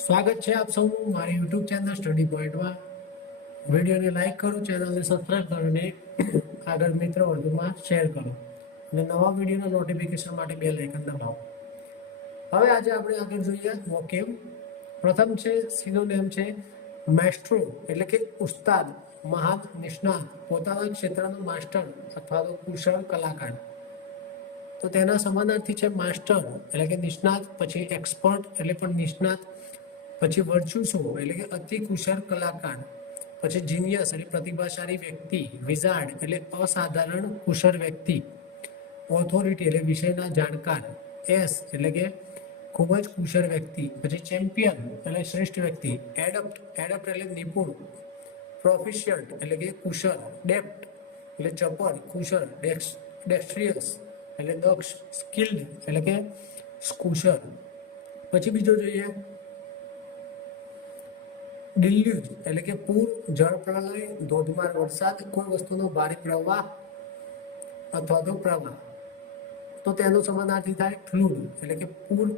સ્વાગત છે આપ સૌનું મારી યુટ્યુબ ચેનલ સ્ટડી પોઈન્ટમાં. વિડીયોને લાઇક કરો, ચેનલને સબસ્ક્રાઈબ કરો અને આગળ મિત્ર વર્ગમાં શેર કરો અને નવા વિડીયોના નોટિફિકેશન માટે બેલ આઇકન દબાવો. હવે આજે આપણે આગળ જોઈએ વોકેબ. પ્રથમ છે સિનોનિમ છે મેસ્ટ્રો એટલે કે ઉસ્તાદ, મહાન, નિષ્ણાત, પોતાના ક્ષેત્રનો માસ્ટર અથવા તો કુશળ કલાકાર. તો તેના સમાનાર્થી છે માસ્ટર એટલે કે નિષ્ણાત, પછી એક્સપર્ટ એટલે પણ નિષ્ણાત, પછી વર્ચ્યુસો એટલે કે અતિ કુશળ કલાકાર, પછી જીનિયસ એટલે પ્રતિભાશાળી વ્યક્તિ, વિઝાર્ડ એટલે અસાધારણ કુશળ વ્યક્તિ, ઓથોરિટી એટલે વિષયના જાણકાર, એસ એટલે કે ખૂબ જ કુશળ વ્યક્તિ, પછી ચેમ્પિયન એટલે શ્રેષ્ઠ વ્યક્તિ, એડપ્ટ એટલે નિપુણ, પ્રોફિશિયન્ટ એટલે કે કુશળ, ડેપ્ટ એટલે ચપળ, કુશળ, ડેક્સ્ટ્રિયસ એટલે દક્ષ, સ્કિલ્ડ એટલે કે કુશળ. પછી બીજો જોઈએ ડિલ્યુજ એટલે કે પૂર, જળ પ્રલય, ધોધમાર વરસાદ, કોઈ વસ્તુનો ભારે પ્રવાહ અથવા તો પ્રવાહ. તો તેનો સમાનાર્થી થાય ફ્લૂડ એટલે કે પૂર,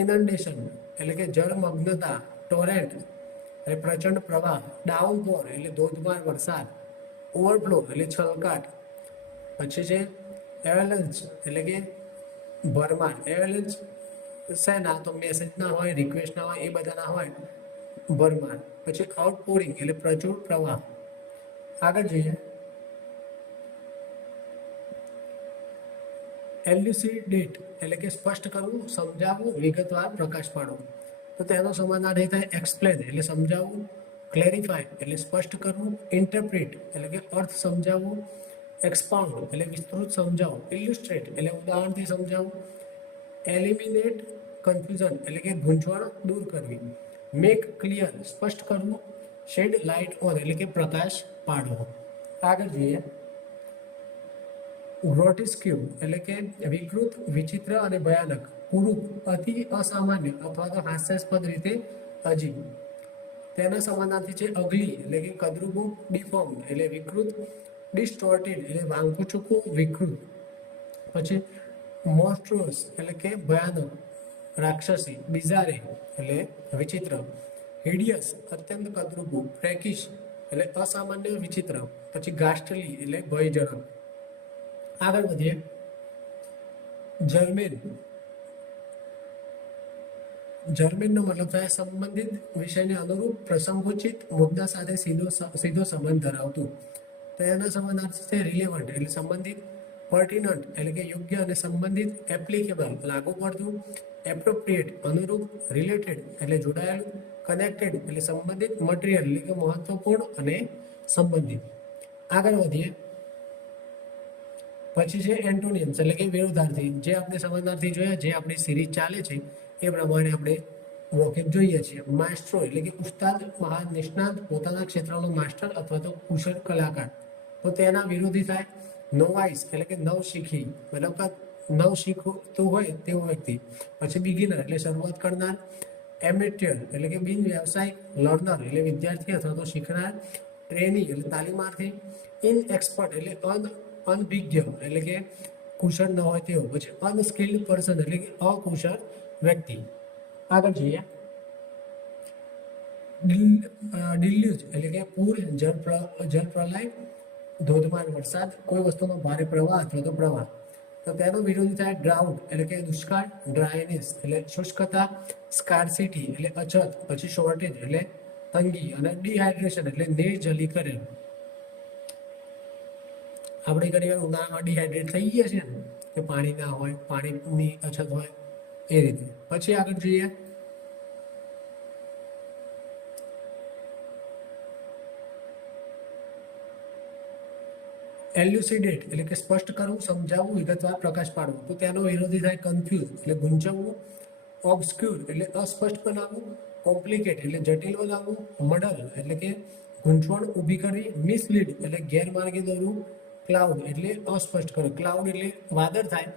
ઇનન્ડેશન એટલે કે જળમગ્નતા, ટોરેન્ટ એટલે પ્રચંડ પ્રવાહ, ડાઉનપોર એટલે ધોધમાર વરસાદ, ઓવરફ્લો એટલે છલકાટ. પછી છે એવેલન્સ એટલે કે ભરમાર. એવેલન્સ શેના તો મેસેજ ના હોય, રિક્વેસ્ટ ના હોય, એ બધા ના હોય, ભરમાર. પછી આઉટપોરિંગ એટલે પ્રચુર પ્રવાહ. આગળ જોઈએ એલ્યુસિડેટ એટલે કે સ્પષ્ટ કરવું, સમજાવવું, વિગતવાર પ્રકાશ પાડવો. તો તેનો સમાનાર્થી થાય એક્સપ્લેન એટલે સમજાવવું, ક્લેરિફાય એટલે સ્પષ્ટ કરવું, ઇન્ટરપ્રિટ એટલે કે અર્થ સમજાવવું, એક્સપાઉન્ડ એટલે વિસ્તૃત સમજાવવું, ઇલ્યુસ્ટ્રેટ એટલે ઉદાહરણથી સમજાવવું, એલિમિનેટ કન્ફ્યુઝન એટલે કે ગૂંચવણ દૂર કરવી, મેક ક્લિયર સ્પષ્ટ કરવું, શેડ લાઇટ ઓન એટલે કે પ્રકાશ પાડવો. આગળ જોઈએ ગ્રોટેસ્ક્યુ એટલે કે વિકૃત, વિચિત્ર અને ભયાનક, કુરૂપ, અતિ અસામાન્ય અથવા તો હાસ્યાસ્પદ રીતે અજીબ. તેના સમાનાર્થી છે અગલી એટલે કે કદરૂપું, ડિફોર્મ એટલે વિકૃત, ડિસ્ટોર્ટેડ એટલે વાંકું ચૂકું, વિકૃત. પછી મોન્સ્ટ્રુઅસ એટલે કે ભયાનક, રાક્ષસી, બિઝારે એટલે વિચિત્ર, હિડિયસ અત્યંત કદરૂપું, ફ્રેકિશ એટલે અસામાન્ય વિચિત્ર, પછી ગાસ્ટલી એટલે ભયજનક. આગળ વધીએ જર્મેનનો મતલબ થાય સંબંધિત વિષયને અનુરૂપ, પ્રસંગોચિત, મુદ્દા સાથે સીધો સંબંધ ધરાવતું. તો એના સમાનાર્થી છે રિલેવન્ટ એટલે સંબંધિત, પર્ટિનન્ટ એટલે કે યોગ્ય અને સંબંધિત, એપ્લિકેબલ લાગુ પડતું, એપ્રોપ્રિએટ અનુરૂપ, રિલેટેડ એટલે જોડાયેલું, કનેક્ટેડ એટલે સંબંધિત, મટીરિયલ એટલે કે મહત્વપૂર્ણ અને સંબંધિત. આગળ વધીએ પછી છે એન્ટોનિયમ્સ એટલે કે વિરુદ્ધાર્થી. જે આપણે સમાનાર્થી જોયા, જે આપણી સિરીઝ ચાલે છે એ પ્રમાણે આપણે વોકેબ જોઈએ છીએ. માસ્ટ્રો એટલે કે ઉસ્તાદ, મહાન, નિષ્ણાત, પોતાના ક્ષેત્રનો માસ્ટર અથવા તો કુશળ કલાકાર. તો તેના વિરોધી થાય નોવાઇસ એટલે કે નવ શીખી, મતલબ નવ શીખતું હોય તેવો વ્યક્તિ. પછી બિગિનર એટલે શરૂઆત કરનાર, એમેચ્યોર એટલે કે બિન વ્યવસાયિક, લર્નર એટલે વિદ્યાર્થી અથવા તો શીખનાર, ટ્રેની એટલે તાલીમાર્થી, ઇનએક્સપર્ટ એટલે અનભિજ્ઞ એટલે કે કુશળ ન હોય તેવો. પછી અનસ્કિલ્ડ પર્સન એટલે કે અકુશળ વ્યક્તિ. આગળ જોઈએ ડિલ્યુજ એટલે કે પૂર, જળ પ્રલય, ધોધમાર વરસાદ, કોઈ વસ્તુનો ભારે પ્રવાહ અથવા તો પ્રવાહ. તો તેનો વિરોધી થાય ડ્રાઉટ એટલે કે દુષ્કાળ, ડ્રાયનેસ એટલે શુષ્કતા, સ્કાર્સિટી એટલે અછત, પછી શોર્ટેજ એટલે તંગી, અને ડિહાઇડ્રેશન એટલે નિર્જલીકરણ. આપણે ઘણી વાર ઉનાળામાં ડિહાઇડ્રેટ થઈ ગયા છે ને, કે પાણી ના હોય, પાણીની અછત હોય એ રીતે. પછી આગળ જોઈએ એલ્યુસિડેટ એટલે કે સ્પષ્ટ કરવું, સમજાવવું, વિગતવાર પ્રકાશ પાડવું. તો તેનો વિરોધી થાય કન્ફ્યુઝ એટલે ગૂંચવવું, ઓબ્સ્ક્યુર એટલે અસ્પષ્ટ બનાવવું, કોમ્પ્લિકેટ એટલે જટિલ બનાવવું, મડલ એટલે કે ગૂંચવણ ઊભી કરવી, મિસલીડ એટલે ગેરમાર્ગે દોરવું, ક્લાઉડ એટલે અસ્પષ્ટ કરવું. ક્લાઉડ એટલે વાદળ થાય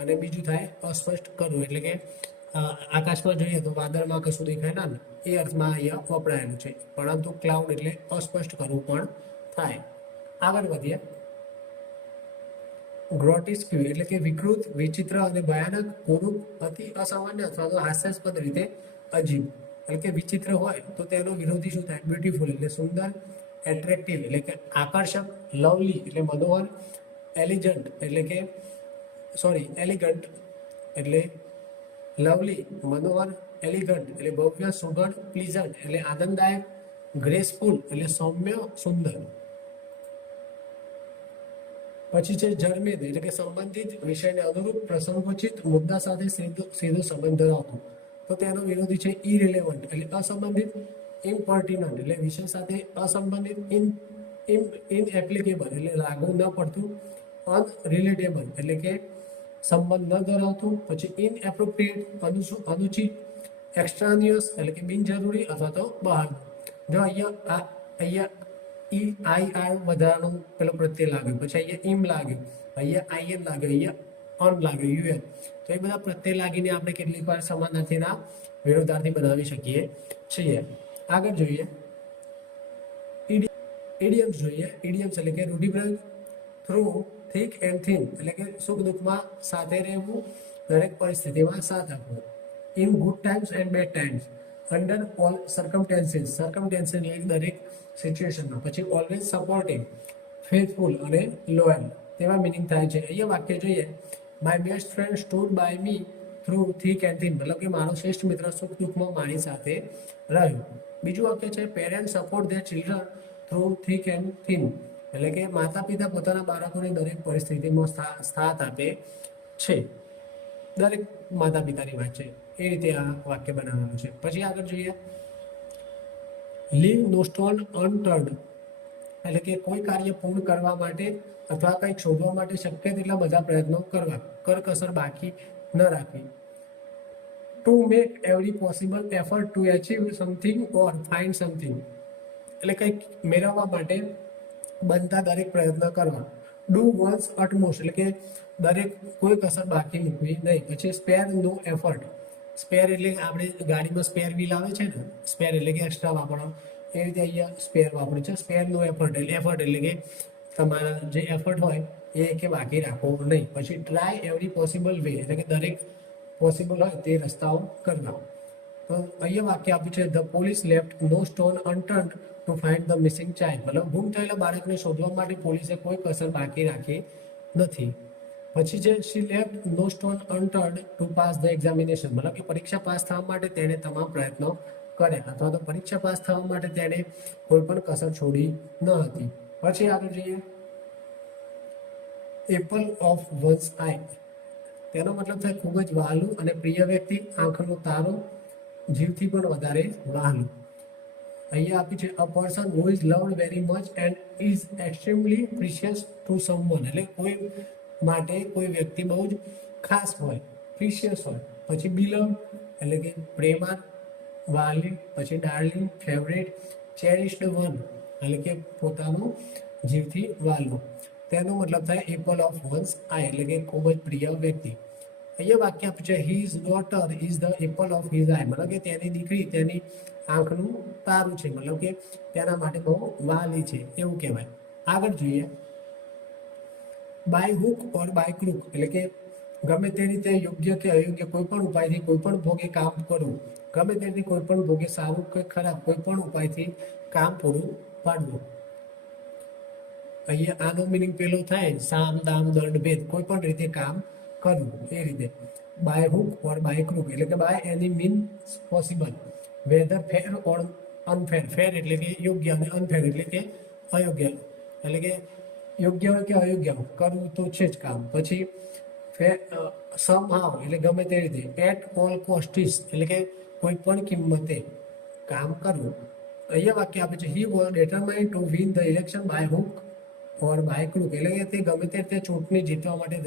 અને બીજું થાય અસ્પષ્ટ કરવું એટલે કે આકાશમાં જોઈએ તો વાદળમાં કશું દેખાય ના, એ અર્થમાં અહીંયા વપરાયેલું છે. પરંતુ ક્લાઉડ એટલે અસ્પષ્ટ કરવું પણ થાય. આગળ વધીએ ગ્રોટેસ્ક્યુ એટલે કે વિકૃત, વિચિત્ર અને ભયાનક, કુરૂપ, અતિ અસામાન્ય અથવા તો હાસ્યાસ્પદ રીતે અજીબ. એટલે કે વિચિત્ર હોય તો તેનો વિરોધી શું થાય? બ્યુટીફુલ એટલે સુંદર, એટ્રેક્ટિવ એટલે કે આકર્ષક, લવલી એટલે મનોહર, એલિજન્ટ એટલે કે એલિગન્ટ એટલે લવલી, મનોહર, એલિગન્ટ એટલે ભવ્ય, સુગંધ, પ્લીઝન્ટ એટલે આનંદદાયક, ગ્રેસફુલ એટલે સૌમ્ય, સુંદર. પછી છે જળમેદ એટલે કે સંબંધિત વિષયને અનુરૂપ પ્રસંગોચિત મુદ્દા સાથે સીધો સંબંધ ધરાવતું. તો તેનો વિરોધી છે ઇરિલેવન્ટ એટલે અસંબંધિત, ઇમ્પર્ટિનન્ટ એટલે વિષય સાથે અસંબંધિત, ઇનએપ્લિકેબલ એટલે લાગુ ન પડતું, અનરિલેટેબલ એટલે કે સંબંધ ન ધરાવતું. પછી ઇનએપ્રોપ્રિએટ અનુચિત, એક્સ્ટ્રાનિયસ એટલે કે બિનજરૂરી અથવા તો બહારનું. જો અહીંયા ઈ આઈ આર વધારાનું પેલો પ્રત્યય લાગ્યો, પછી અહીંયા ઇમ લાગ્યું, અહીંયા આઈએન લાગ્યો, અહીંયા અન લાગ્યો યુએન. તો એ બધા પ્રત્યય લાગીને આપણે કેટલીક વાર સમાનાર્થીના વિરોધાર્થી બનાવી શકીએ છીએ. આગળ જોઈએ ઇડિયમ્સ જોઈએ. ઇડિયમ્સ એટલે કે રૂઢિપ્રયોગ. થ્રુ થીક એન્ડ થિન એટલે કે સુખ દુઃખમાં સાથે રહેવું, દરેક પરિસ્થિતિમાં સાથ આપવો. In good times and bad times, under all circumstances એટલે દરેક સિચ્યુએશનમાં. પછી ઓલવેઝ સપોર્ટિવ, ફેથફુલ અને લોયલ તેવા મિનિંગ થાય છે. અહીંયા વાક્ય જોઈએ my best friend stood by me through thick and thin મતલબ કે મારો શ્રેષ્ઠ મિત્ર સુખ દુઃખમાં મારી સાથે રહ્યો. બીજું વાક્ય છે parent support there children through thick and thin એટલે કે માતા પિતા પોતાના બાળકોને દરેક પરિસ્થિતિમાં સાથ આપે છે. દરેક માતા પિતાની વાત છે એ રીતે આ વાક્ય બનાવવાનું છે. પછી આગળ જોઈએ લીવ નો સ્ટોન અનટર્ન્ડ એટલે કે કોઈ કાર્ય પૂર્ણ કરવા માટે અથવા કંઈક શોધવા માટે શક્ય તેટલા બધા પ્રયત્નો કરવા, કરકસર બાકી ન રાખવી. To make every possible effort to achieve something or find something એટલે કંઈક મેળવવા માટે બનતા દરેક પ્રયત્ન કરવા. ડુ વન્સ અટમોસ્ટ એટલે કે દરેક કોઈ કસર બાકી મૂકવી નહીં. પછી સ્પેર નો એફર્ટ, સ્પેર એટલે આપણે ગાડીમાં સ્પેર વ્હીલ આવે છે ને, સ્પેર એટલે કે એક્સ્ટ્રા વાપરવા, એ રીતે અહીંયા સ્પેર વાપર્યું છે. સ્પેર નો એફર્ટ એટલે કે તમારા જે એફર્ટ હોય એ કે બાકી રાખવો નહીં. પછી ટ્રાય એવરી પોસિબલ વે એટલે કે દરેક પોસિબલ હોય તે રસ્તાઓ કરવા. તો અહીંયા વાક્ય આપ્યું છે the police left no stone unturned to find the missing child મતલબ ગુમ થયેલા બાળકને શોધવા માટે પોલીસે કોઈ કસર બાકી રાખી નથી. પછી છે she left no stone unturned to pass the examination મતલબ કે પરીક્ષા પાસ થવા માટે તેણે તમામ પ્રયત્નો કર્યા અથવા તો પરીક્ષા પાસ થવા માટે તેણે કોઈ પણ કસર છોડી ન હતી. પછી આગળ જોઈએ એપલ ઓફ વન્સ આઈ તેનો મતલબ થાય ખૂબ જ વહાલું અને પ્રિય વ્યક્તિ, આંખનો તારો, જીવથી પણ વધારે વહાલું. અહીંયા આપી છે a person who is loved very much and is extremely precious to someone એટલે કોઈ માટે કોઈ વ્યક્તિ બહુ જ ખાસ હોય, પ્રિશિયસ હોય. પછી બિલવ એટલે કે પ્રેમાળ, વાલી, પછી ડાર્લિંગ, ફેવરેટ, ચેરિશ્ડ વન એટલે કે પોતાનું જીવથી વાલું. તેનો મતલબ થાય એપલ ઓફ વન્સ આઈ એટલે કે ખૂબ જ પ્રિય વ્યક્તિ. અહીંયા વાક્ય આપ્યું છે his daughter is the apple of his eye મતલબ કે તેની દીકરી તેની આંખનું તારું છે મતલબ કે તેના માટે બહુ વાલી છે એવું કહેવાય. આગળ જોઈએ by hook or by crook એટલે કે ગમે તે રીતે યોગ્ય કે અયોગ્ય કોઈ પણ ઉપાયથી કોઈ પણ ભોગે કામ કરવું, ગમે તે રીતે કોઈ પણ ભોગે સારું કે ખરાબ કોઈ પણ ઉપાયથી કામ પૂરું પાડવું. અહીંયા આનો મિનિંગ પેલો થાય સામ દામ દંડ ભેદ કોઈ પણ રીતે કામ કરવું એ રીતે. By hook or by crook એટલે કે by any means possible, whether fair or unfair, fair એટલે કે યોગ્ય અને અનફેર એટલે કે અયોગ્ય એટલે કે યોગ્ય હોય કે અયોગ્ય કરવું તો છે જ કામ. પછી સમ હાવ એટલે ગમે તે રીતે, એટ ઓલ કોસ્ટિસ એટલે કે કોઈ પણ કિંમતે કામ કરવું. અહીંયા વાક્ય આપે છે he was determined to win the election by hook or by crook એટલે કે તે ગમે તે રીતે ચૂંટણી જીતવા માટે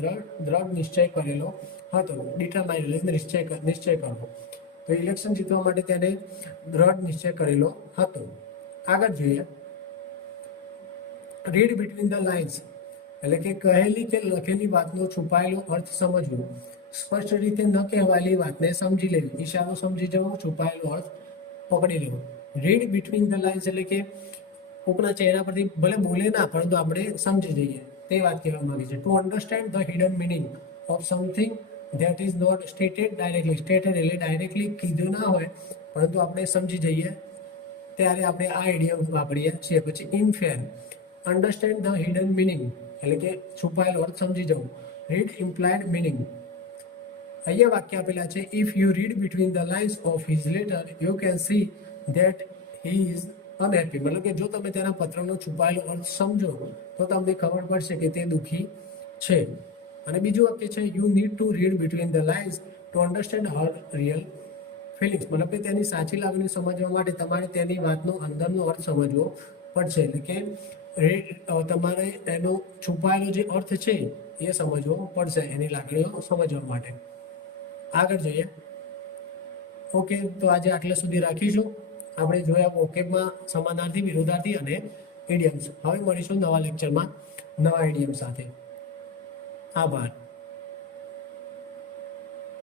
દ્રઢ નિશ્ચય કરેલો હતો. ડિટરમાઇન્ડ એટલે નિશ્ચય કરવો, તો ઇલેક્શન જીતવા માટે તેને દ્રઢ નિશ્ચય કરેલો હતો. આગળ જોઈએ રીડ બિટવીન ધ લાઇન્સ એટલે કે કહેલી કે લખેલી વાતનો છુપાયેલો અર્થ સમજવો, સ્પષ્ટ રીતે ન કહેવાયેલી વાતને સમજી લેવી, ઈશારો સમજી જવો, છુપાયેલો અર્થ પકડી લેવો. રીડ બિટવીન ધ લાઇન્સ એટલે કે કોકના ચહેરા પરથી ભલે બોલે ના પરંતુ આપણે સમજી જઈએ તે વાત કહેવા માંગે છે. To understand the hidden meaning of something that is not stated directly. Stated એટલે ડાયરેક્ટલી કીધું ના હોય પરંતુ આપણે સમજી જઈએ ત્યારે આપણે આ ઇડિયમ વાપરીએ છીએ. પછી ઇનફેર, અન્ડરસ્ટેન્ડ ધ હિડન મિનિંગ એટલે કે છુપાયેલો અર્થ સમજી જવું. Read implied meaning. અહીંયા વાક્ય આપેલા છે, if you read between the lines of his letter you can see that he is unhappy. મતલબ કે જો તમે તેના પત્રનો છુપાયેલો અર્થ સમજો તો તમને ખબર પડશે કે તે દુઃખી છે. અને બીજું વાક્ય છે, you need to read between the lines to understand her real feelings. મતલબ કે તેની સાચી લાગણી સમજવા માટે તમારે તેની વાતનો અંદરનો અર્થ સમજવો પડશે. એટલે કે તમારે એનો છુપાયેલો જે અર્થ છે એ સમજવો પડશે એની લાગણીઓ સમજવા માટે. આગળ જોઈએ. ઓકે, તો આજે આટલા સુધી રાખીશું. આપણે જોયા વોકેબમાં સમાનાર્થી, વિરોધાર્થી અને ઇડિયમ્સ. હવે મળીશું નવા લેક્ચરમાં નવા ઇડિયમ સાથે. આભાર.